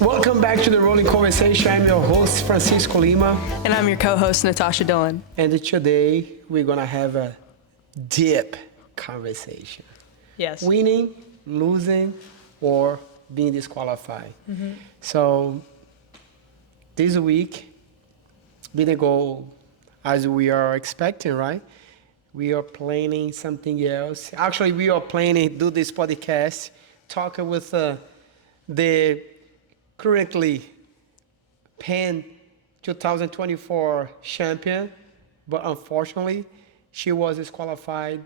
Welcome back to the Rolling Conversation. I'm your host, Francisco Lima. And I'm your co-host, Natasha Dillon. And today, we're going to have a deep conversation. Yes. Winning, losing, or being disqualified. Mm-hmm. So, this week, didn't go as we are expecting, right? We are planning something else. Actually, we are planning to do this podcast, talking with the currently PAN 2024 champion, but unfortunately, she was disqualified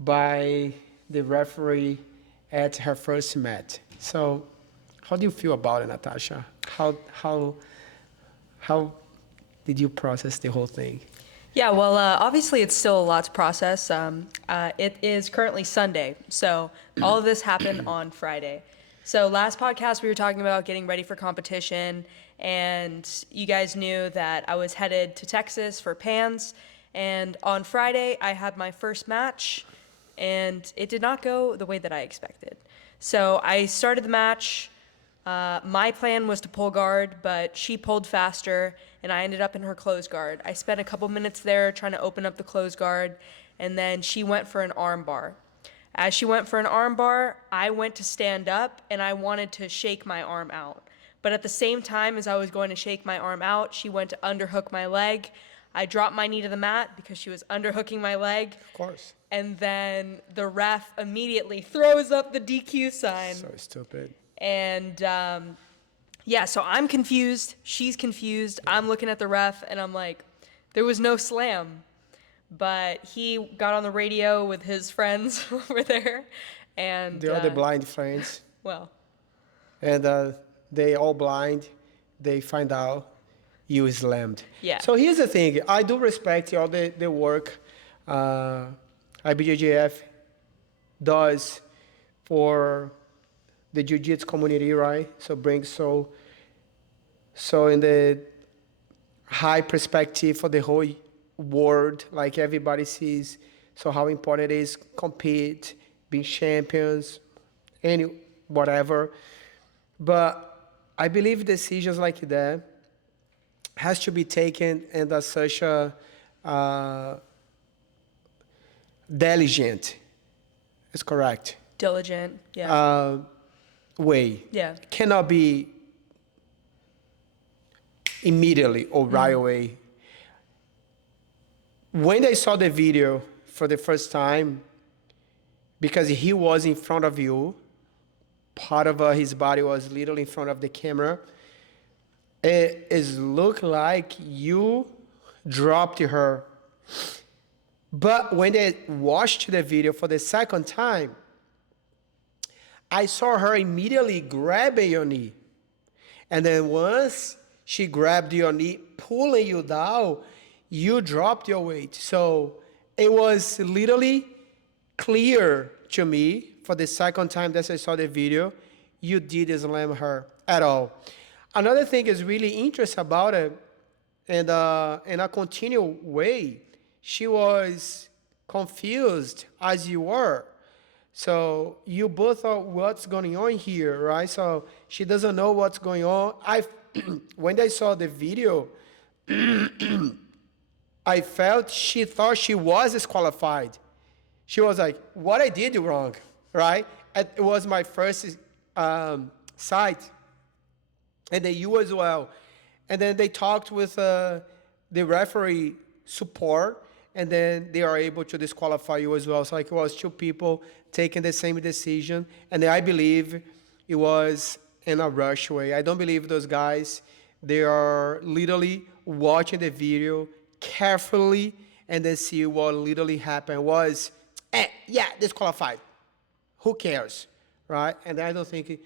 by the referee at her first match. So, how do you feel about it, Natasha? How did you process the whole thing? Yeah, well, obviously it's still a lot to process. It is currently Sunday, so all of this happened on Friday. So last podcast we were talking about getting ready for competition, and you guys knew that I was headed to Texas for PANs, and on Friday I had my first match, and it did not go the way that I expected. So I started the match. My plan was to pull guard, but she pulled faster, and I ended up in her close guard. I spent a couple minutes there trying to open up the close guard, and then she went for an arm bar. As she went for an arm bar, I went to stand up, and I wanted to shake my arm out. But at the same time as I was going to shake my arm out, she went to underhook my leg. I dropped my knee to the mat because she was underhooking my leg. Of course. And then the ref immediately throws up the DQ sign. So stupid. And so I'm confused. She's confused. I'm looking at the ref, and I'm like, there was no slam. But he got on the radio with his friends over there. And they are the blind friends. Well. And they all blind. They find out you slammed. Yeah. So here's the thing. I do respect all the work IBJJF does for the jiu-jitsu community, right? So bring so in the high perspective for the whole world, like everybody sees, so how important it is compete, be champions, any whatever. But I believe decisions like that has to be taken in such a diligent, is correct. Diligent, yeah. Way. Yeah. Cannot be immediately or right away. When I saw the video for the first time, because he was in front of you, part of his body was literally in front of the camera, it looked like you dropped her. But when I watched the video for the second time, I saw her immediately grabbing your knee. And then once she grabbed your knee, pulling you down, you dropped your weight. So it was literally clear to me for the second time that I saw the video, you didn't slam her at all. Another thing is really interesting about it, and in a continual way, she was confused as you were. So you both thought, what's going on here, right? So she doesn't know what's going on. When I saw the video, I felt she thought she was disqualified. She was like, what I did wrong, right? It was my first sight. And then you as well. And then they talked with the referee support, and then they are able to disqualify you as well. So like it was two people taking the same decision, and I believe it was in a rush way. I don't believe those guys, they are literally watching the video carefully and then see what literally happened was, disqualified. Who cares, right? And I don't think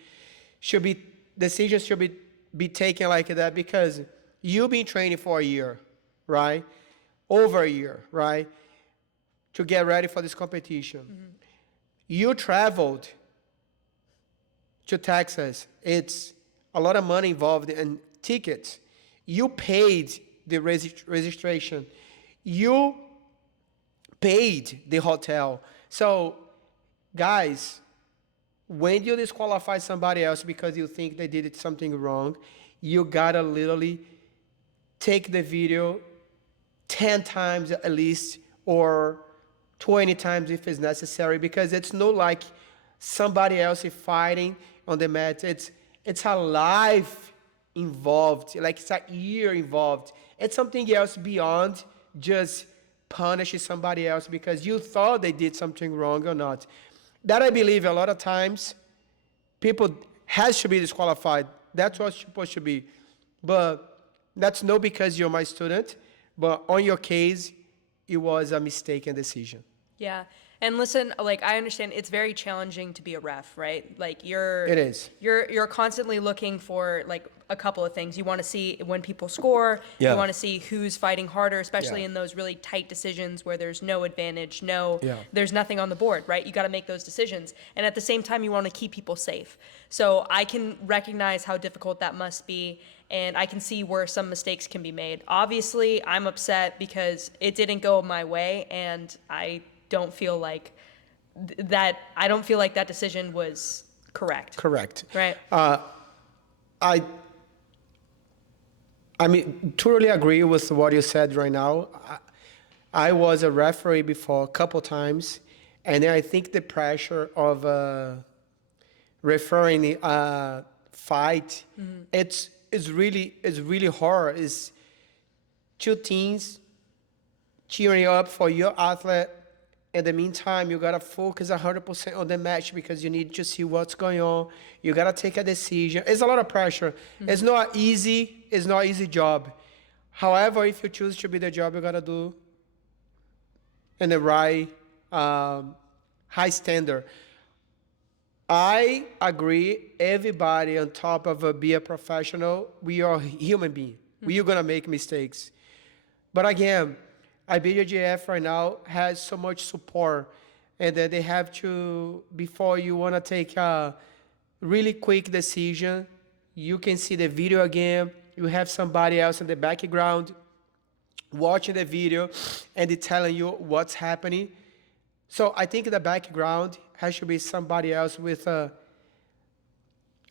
decisions should be taken like that, because you've been training for a year, right? Over a year, right? To get ready for this competition. Mm-hmm. You traveled to Texas. It's a lot of money involved in tickets. You paid the registration. You paid the hotel. So, guys, when you disqualify somebody else because you think they did something wrong, you gotta literally take the video 10 times at least, or 20 times if it's necessary, because it's not like somebody else is fighting on the mat. It's a life involved, like it's a year involved. It's something else beyond just punishing somebody else because you thought they did something wrong or not. That I believe a lot of times people has to be disqualified. That's what's supposed to be. But that's not because you're my student, but on your case, it was a mistaken decision. Yeah. And listen, like I understand it's very challenging to be a ref, right? Like It is. you're constantly looking for like a couple of things. You want to see when people score, Yeah. you want to see who's fighting harder, especially Yeah. in those really tight decisions where there's no advantage, Yeah. there's nothing on the board, right? You got to make those decisions. And at the same time you want to keep people safe. So I can recognize how difficult that must be, and I can see where some mistakes can be made. Obviously, I'm upset because it didn't go my way, and I don't feel like that decision was correct. Correct. Right. I mean, totally agree with what you said right now. I was a referee before a couple times, and I think the pressure of referring a fight, it's really hard. It's two teams cheering up for your athlete. In the meantime, you gotta focus 100% on the match because you need to see what's going on. You gotta take a decision. It's a lot of pressure. It's not easy. It's not an easy job. However, if you choose to be the job, you gotta do in the right high standard. I agree. Everybody on top of be a professional, we are human beings. We are gonna make mistakes. But again, IBJJF right now has so much support, and that they have to, before you want to take a really quick decision, you can see the video again. You have somebody else in the background watching the video and they're telling you what's happening. So I think the background has to be somebody else with a,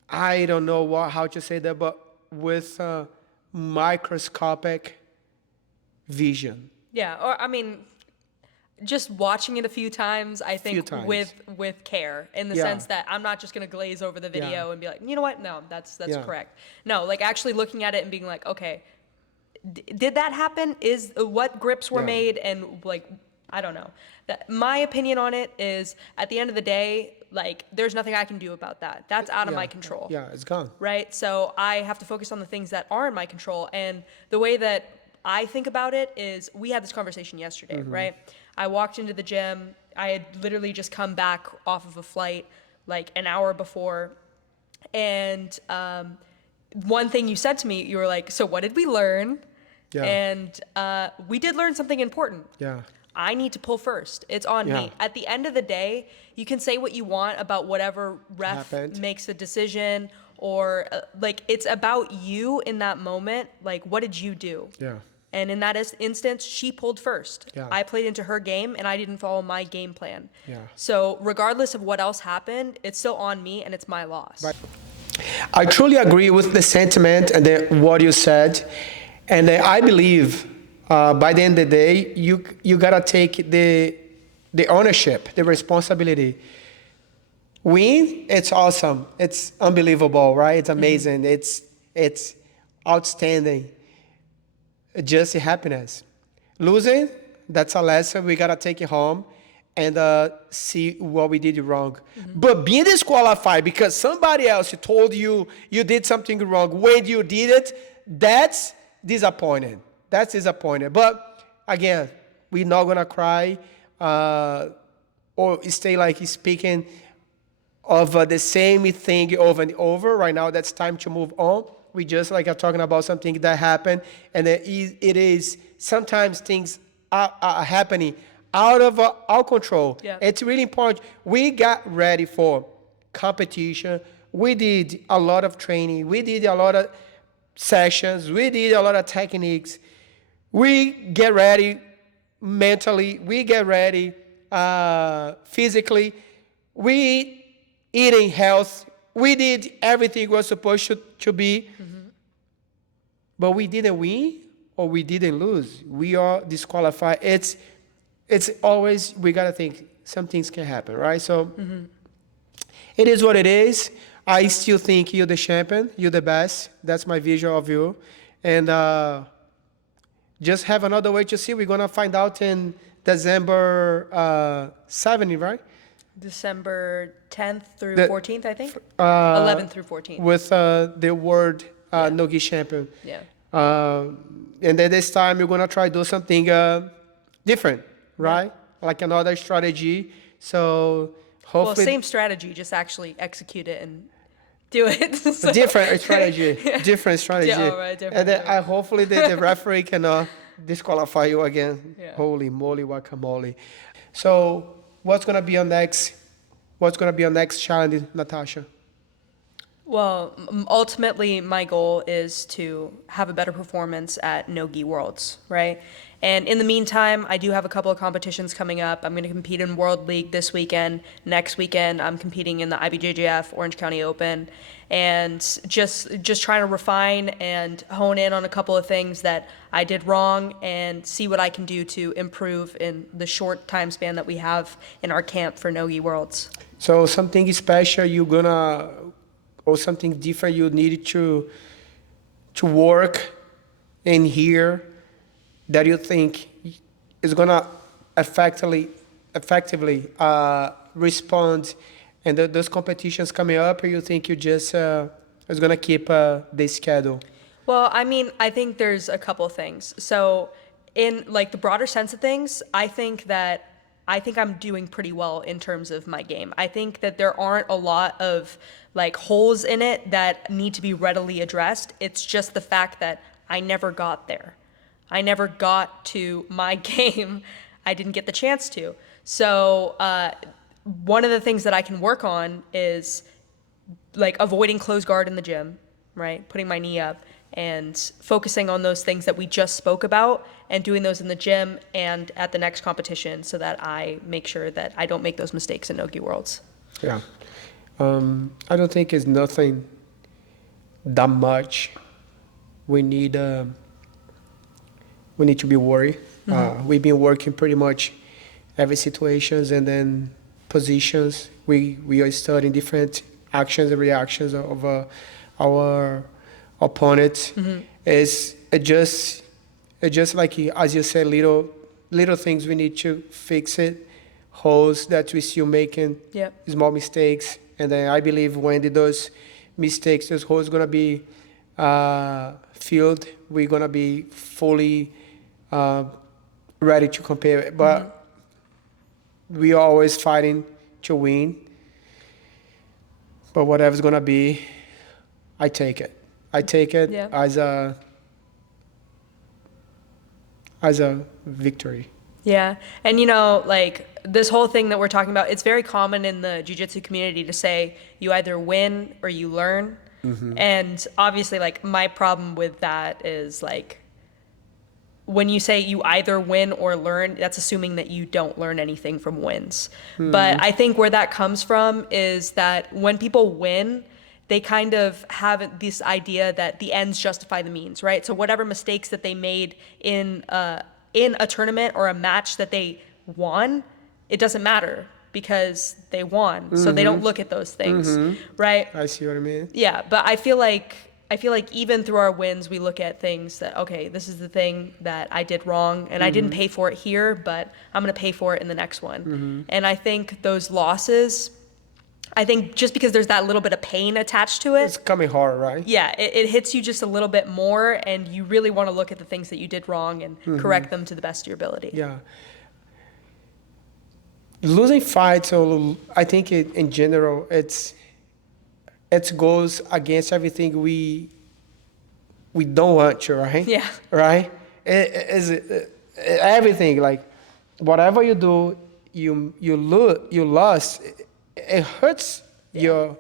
I don't know how to say that, but with a microscopic vision. Yeah, or I mean, just watching it a few times, I think with care, in the sense that I'm not just gonna glaze over the video and be like, you know what? No, that's correct. No, like actually looking at it and being like, okay, did that happen? Is what grips were made, and like I don't know. My opinion on it is, at the end of the day, like there's nothing I can do about that. That's out of my control. Yeah, it's gone. Right. So I have to focus on the things that are in my control, and the way that I think about it is, we had this conversation yesterday, right? I walked into the gym. I had literally just come back off of a flight like an hour before. And one thing you said to me, you were like, so what did we learn? Yeah. And we did learn something important. Yeah. I need to pull first. It's on me. At the end of the day, you can say what you want about whatever ref makes a decision, or like it's about you in that moment. Like, what did you do? Yeah. And in that instance, she pulled first. Yeah. I played into her game, and I didn't follow my game plan. Yeah. So regardless of what else happened, it's still on me, and it's my loss. Right. I truly agree with the sentiment and what you said. And I believe by the end of the day, you gotta take the ownership, the responsibility. Win, it's awesome. It's unbelievable, right? It's amazing. It's outstanding. Just happiness. Losing, that's a lesson. We gotta take it home and see what we did wrong. But being disqualified because somebody else told you did something wrong when you did it, that's disappointing. That's disappointing. But again, we're not gonna cry or stay like speaking of the same thing over and over. Right now, that's time to move on. We just like are talking about something that happened, and it is sometimes things are happening out of our control. Yeah. It's really important. We got ready for competition. We did a lot of training. We did a lot of sessions. We did a lot of techniques. We get ready mentally. We get ready physically. We eating health. We did everything we were supposed to be, but we didn't win or we didn't lose. We are disqualified. It's always, we got to think some things can happen, right? So it is what it is. I still think you're the champion. You're the best. That's my vision of you. And just have another way to see. We're going to find out in December 7th, right? December 10th through The- 14th, I think. 11th through 14th. With the world no-gi champion. Yeah. And then this time we're going to try to do something different, right? Like another strategy. So Well, hopefully... same strategy, just actually execute it and do it. So- Different strategy. Yeah. Different strategy. Yeah, all right, different, and then different. hopefully the referee can disqualify you again. Yeah. Holy moly, guacamole. So what's going to be your next... What's going to be your next challenge, Natasha? Well, ultimately, my goal is to have a better performance at No-Gi Worlds, right? And in the meantime, I do have a couple of competitions coming up. I'm going to compete in World League this weekend. Next weekend, I'm competing in the IBJJF Orange County Open. And just trying to refine and hone in on a couple of things that I did wrong and see what I can do to improve in the short time span that we have in our camp for No-Gi Worlds. So something special you're going to... or something different you needed to work in here that you think is going to effectively respond and those competitions coming up, or you think you just is going to keep the schedule? Well, I mean, I think there's a couple of things. So in like the broader sense of things, I think I'm doing pretty well in terms of my game. I think that there aren't a lot of like holes in it that need to be readily addressed. It's just the fact that I never got there. I never got to my game. I didn't get the chance to. So one of the things that I can work on is like avoiding close guard in the gym, right? Putting my knee up and focusing on those things that we just spoke about and doing those in the gym and at the next competition so that I make sure that I don't make those mistakes in No-Gi Worlds. Yeah. I don't think it's nothing that much. We need to be worried. We've been working pretty much every situations and then positions. We are studying different actions and reactions of our opponent. It's just like, as you said, little things we need to fix it, holes that we still making, small mistakes. And then I believe when those mistakes, those holes going to be filled, we're going to be fully ready to compare it. But we are always fighting to win. But whatever's going to be, I take it. I take it as a victory. Yeah. And, like this whole thing that we're talking about, it's very common in the jiu-jitsu community to say you either win or you learn. And obviously, like, my problem with that is, like, when you say you either win or learn, that's assuming that you don't learn anything from wins. But I think where that comes from is that when people win, they kind of have this idea that the ends justify the means, right? So whatever mistakes that they made in a tournament or a match that they won, it doesn't matter because they won. So they don't look at those things, right? I see what I mean. Yeah, but I feel like even through our wins, we look at things that, okay, this is the thing that I did wrong and I didn't pay for it here, but I'm going to pay for it in the next one. And I think those losses, just because there's that little bit of pain attached to it. It's coming hard, right? Yeah, it hits you just a little bit more and you really want to look at the things that you did wrong and correct them to the best of your ability. Yeah. Losing fights, I think in general, it goes against everything we don't want to, right? Yeah. Right? Everything, like, whatever you do, you lost. It hurts your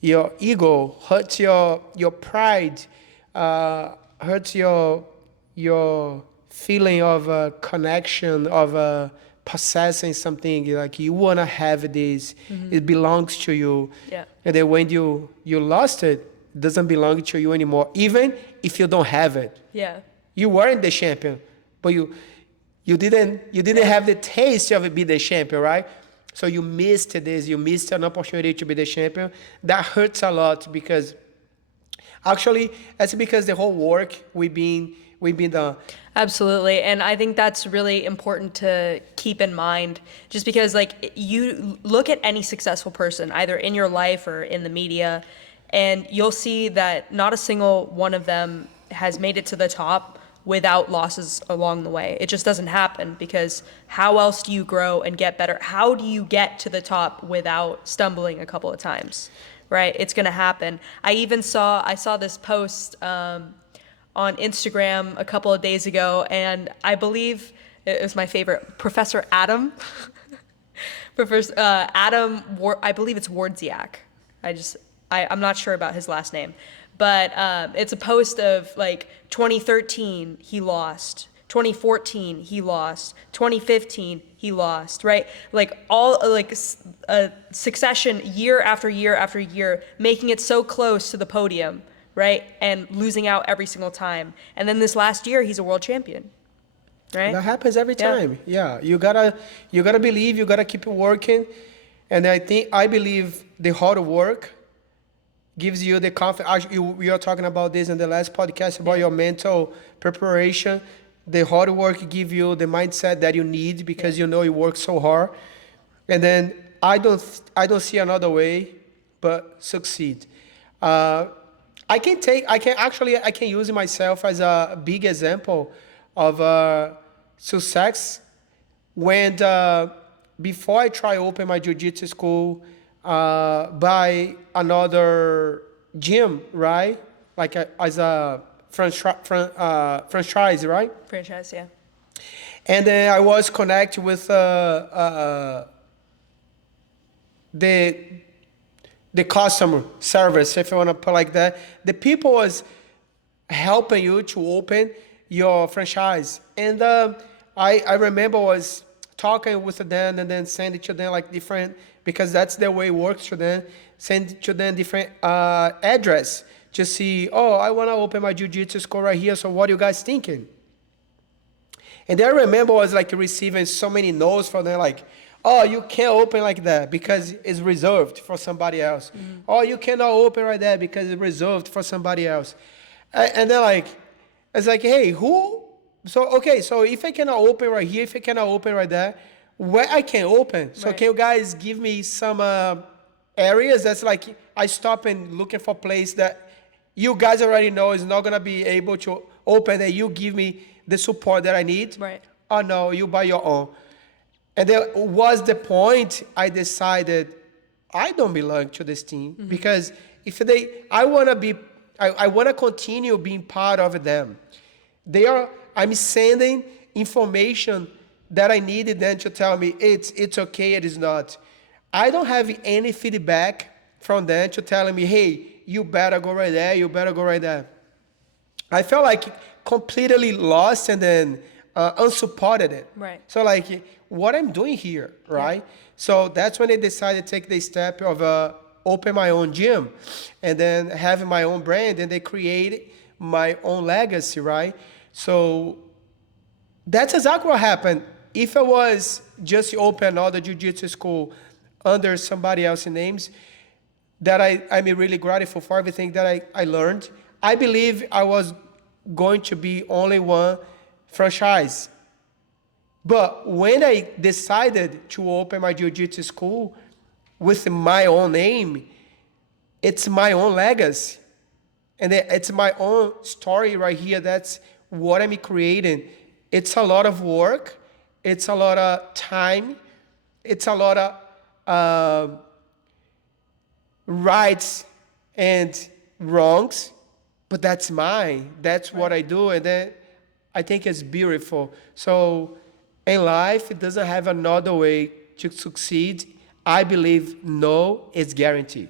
ego, hurts your pride, hurts your feeling of a connection, of a possessing something, like you want to have this, it belongs to you. Yeah. And then when you lost it, it doesn't belong to you anymore, even if you don't have it. Yeah. You weren't the champion, but you didn't have the taste of being the champion, right? So you missed this, you missed an opportunity to be the champion. That hurts a lot, because actually that's because the whole work we've been done. Absolutely. And I think that's really important to keep in mind, just because like you look at any successful person, either in your life or in the media, and you'll see that not a single one of them has made it to the top without losses along the way. It just doesn't happen, because how else do you grow and get better? How do you get to the top without stumbling a couple of times, right? It's going to happen. I saw this post on Instagram a couple of days ago, and I believe it was my favorite, Professor Adam. Professor Adam, I believe it's Wardziak. I'm not sure about his last name. But it's a post of like 2013, he lost. 2014, he lost. 2015, he lost, right? Like all like a succession year after year after year, making it so close to the podium, right? And losing out every single time. And then this last year, he's a world champion, right? That happens every time. Yeah. You gotta believe, you gotta keep working. And I believe the hard work gives you the confidence. We are talking about this in the last podcast about your mental preparation. The hard work gives you the mindset that you need, because you know you work so hard. And then I don't see another way but succeed. I can use myself as a big example of success. When before I try open my jiu-jitsu school, by another gym, right? Like as a franchise, right? Franchise, yeah. And then I was connected with the customer service, if you want to put like that. The people was helping you to open your franchise. And I remember was talking with them and then send it to them like different, because that's the way it works to them. Send it to them different address to see, oh, I want to open my jiu-jitsu school right here. So what are you guys thinking? And then I remember I was like receiving so many no's from them, like, oh, you can't open like that because it's reserved for somebody else. Mm-hmm. Oh, you cannot open right there because it's reserved for somebody else. And then like, it's like, hey, who? So if I cannot open right here, if I cannot open right there, where I can open? So can you guys give me some areas that's like I stop and looking for place that you guys already know is not gonna be able to open, and you give me the support that I need? Right. Oh no, you buy your own. And there was the point I decided I don't belong to this team, mm-hmm. because I wanna continue being part of them. I'm sending information that I needed them to tell me it's okay, it is not. I don't have any feedback from them to telling me, hey, you better go right there, you better go right there. I felt like completely lost and then unsupported it. Right. So like, what I'm doing here, right? Yeah. So that's when I decided to take the step of open my own gym and then having my own brand, and they create my own legacy, right? So that's exactly what happened. If I was just open another jiu-jitsu school under somebody else's names, that I'm really grateful for everything that I learned. I believe I was going to be only one franchise. But when I decided to open my jiu-jitsu school with my own name, it's my own legacy. And it's my own story right here. That's what I'm creating. It's a lot of work. It's a lot of time. It's a lot of rights and wrongs. But that's mine. That's what I do. And then I think it's beautiful. So in life, it doesn't have another way to succeed. I believe no is guaranteed.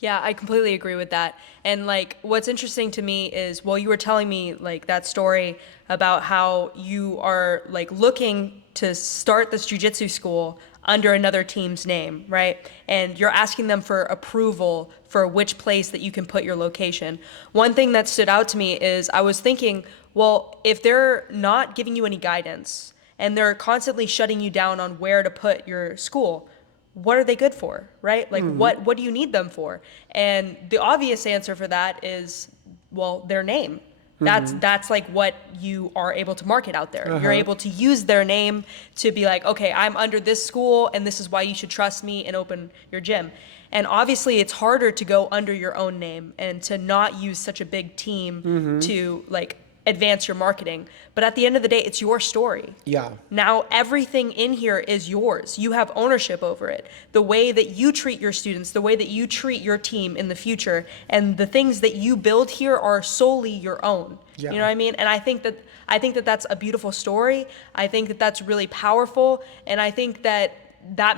Yeah, I completely agree with that. And like what's interesting to me is, well, you were telling me like that story about how you are like looking to start this jujitsu school under another team's name, right? And you're asking them for approval for which place that you can put your location. One thing that stood out to me is I was thinking, well, if they're not giving you any guidance and they're constantly shutting you down on where to put your school, what are they good for, right? Like what do you need them for? And the obvious answer for that is, well, their name. That's like what you are able to market out there. You're able to use their name to be like, okay, I'm under this school and this is why you should trust me and open your gym. And obviously it's harder to go under your own name and to not use such a big team to like advance your marketing. But at the end of the day, it's your story. Yeah. Now everything in here is yours. You have ownership over it. The way that you treat your students, the way that you treat your team in the future, and the things that you build here are solely your own. Yeah. You know what I mean? And I think that that's a beautiful story. I think that that's really powerful, and I think that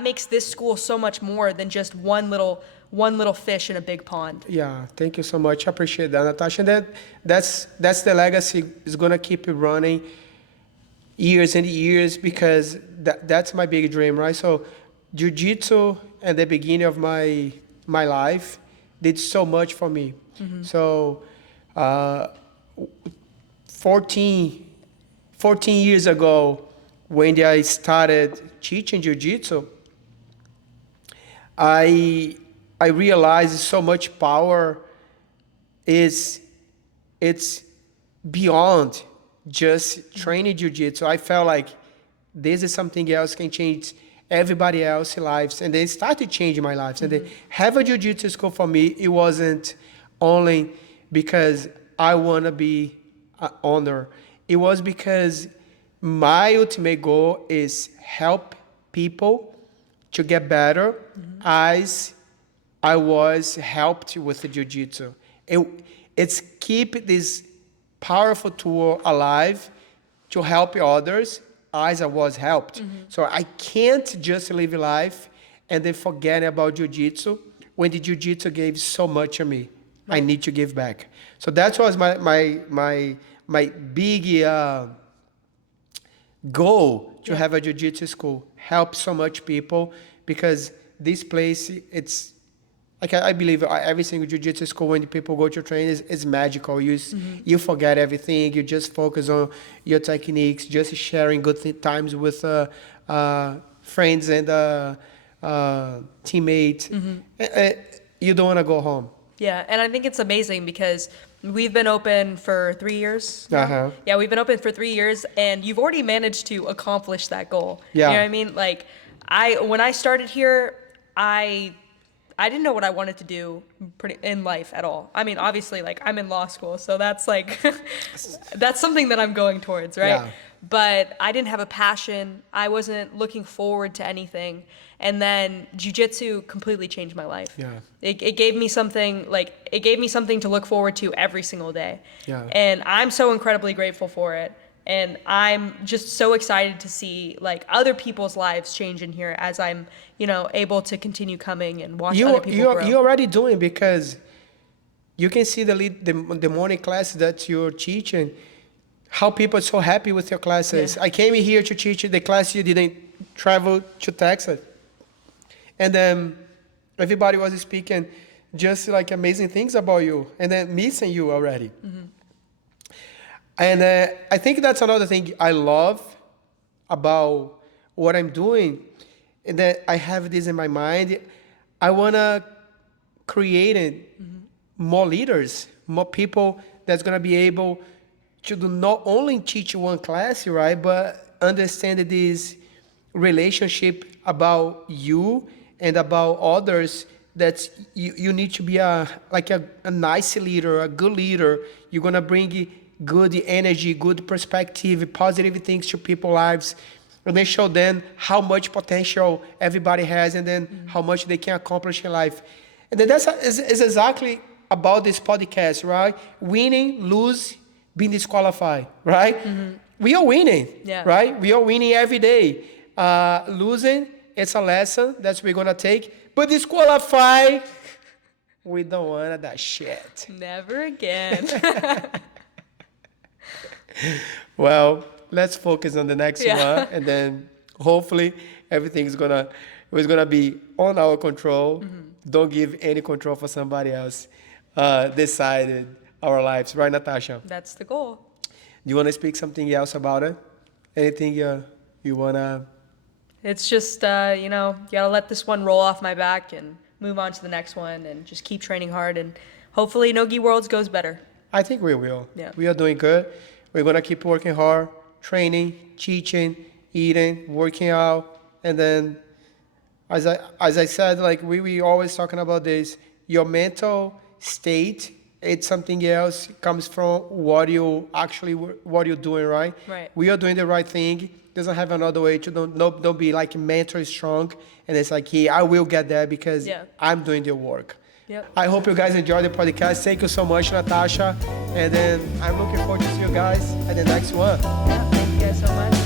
makes this school so much more than just one little fish in a big pond. Yeah, thank you so much. I appreciate that, Natasha. And that's the legacy is gonna keep it running years and years, because that's my big dream, right? So, jiu-jitsu at the beginning of my life did so much for me. So, 14 years ago, when I started teaching jiu-jitsu, I realized so much power it's beyond just training jiu-jitsu. I felt like this is something else can change everybody else's lives, and then started changing my lives. And then have a jiu-jitsu school for me, it wasn't only because I want to be an owner. It was because my ultimate goal is help people to get better as I was helped with the jiu-jitsu. It's keep this powerful tool alive to help others as I was helped. So I can't just live life and then forget about jiu-jitsu when the jiu-jitsu gave so much to me. I need to give back. So that was my big goal to have a jiu-jitsu school, help so much people, because this place, it's like I believe every single jiu-jitsu school, when people go to train, is magical. You forget everything. You just focus on your techniques, just sharing good times with friends and teammates. You don't want to go home. Yeah, and I think it's amazing because we've been open for 3 years now. Yeah, we've been open for 3 years, and you've already managed to accomplish that goal. Yeah. You know what I mean? Like, when I started here, I didn't know what I wanted to do in life at all. I mean, obviously, like, I'm in law school, so that's like, that's something that I'm going towards, right? Yeah. But I didn't have a passion. I wasn't looking forward to anything. And then jiu-jitsu completely changed my life. Yeah. It gave me something, to look forward to every single day. Yeah. And I'm so incredibly grateful for it. And I'm just so excited to see like other people's lives change in here as I'm, able to continue coming and watch other people grow. You're already doing, because you can see the morning classes that you're teaching, how people are so happy with your classes. Yeah. I came here to teach the class, you didn't travel to Texas. And then everybody was speaking just like amazing things about you, and then missing you already. And I think that's another thing I love about what I'm doing, and that I have this in my mind. I want to create more leaders, more people that's going to be able to not only teach one class, right, but understand this relationship about you and about others, that you need to be a nice leader, a good leader. You're going to bring good energy, good perspective, positive things to people's lives, and then show them how much potential everybody has, and then how much they can accomplish in life. And then is exactly about this podcast, right? Winning, lose, being disqualified, right? We are winning, right? We are winning every day. Losing, it's a lesson that we're going to take. But disqualify, We don't want that shit. Never again. Well, let's focus on the next one, and then hopefully everything's gonna be on our control. Don't give any control for somebody else. Decided our lives, right, Natasha? That's the goal. Do you want to speak something else about it? Anything you wanna? It's just, you gotta let this one roll off my back and move on to the next one and just keep training hard. And hopefully Nogi Worlds goes better. I think we will. Yeah. We are doing good. We're gonna keep working hard, training, teaching, eating, working out, and then, as I said, like we always talking about this. Your mental state, it's something else. It comes from what you're doing, right? Right. We are doing the right thing. Doesn't have another way to don't be like mentally strong, and it's like, yeah, I will get there because I'm doing the work. Yep. I hope you guys enjoyed the podcast. Thank you so much, Natasha. And then I'm looking forward to see you guys at the next one. Yeah, thank you guys so much.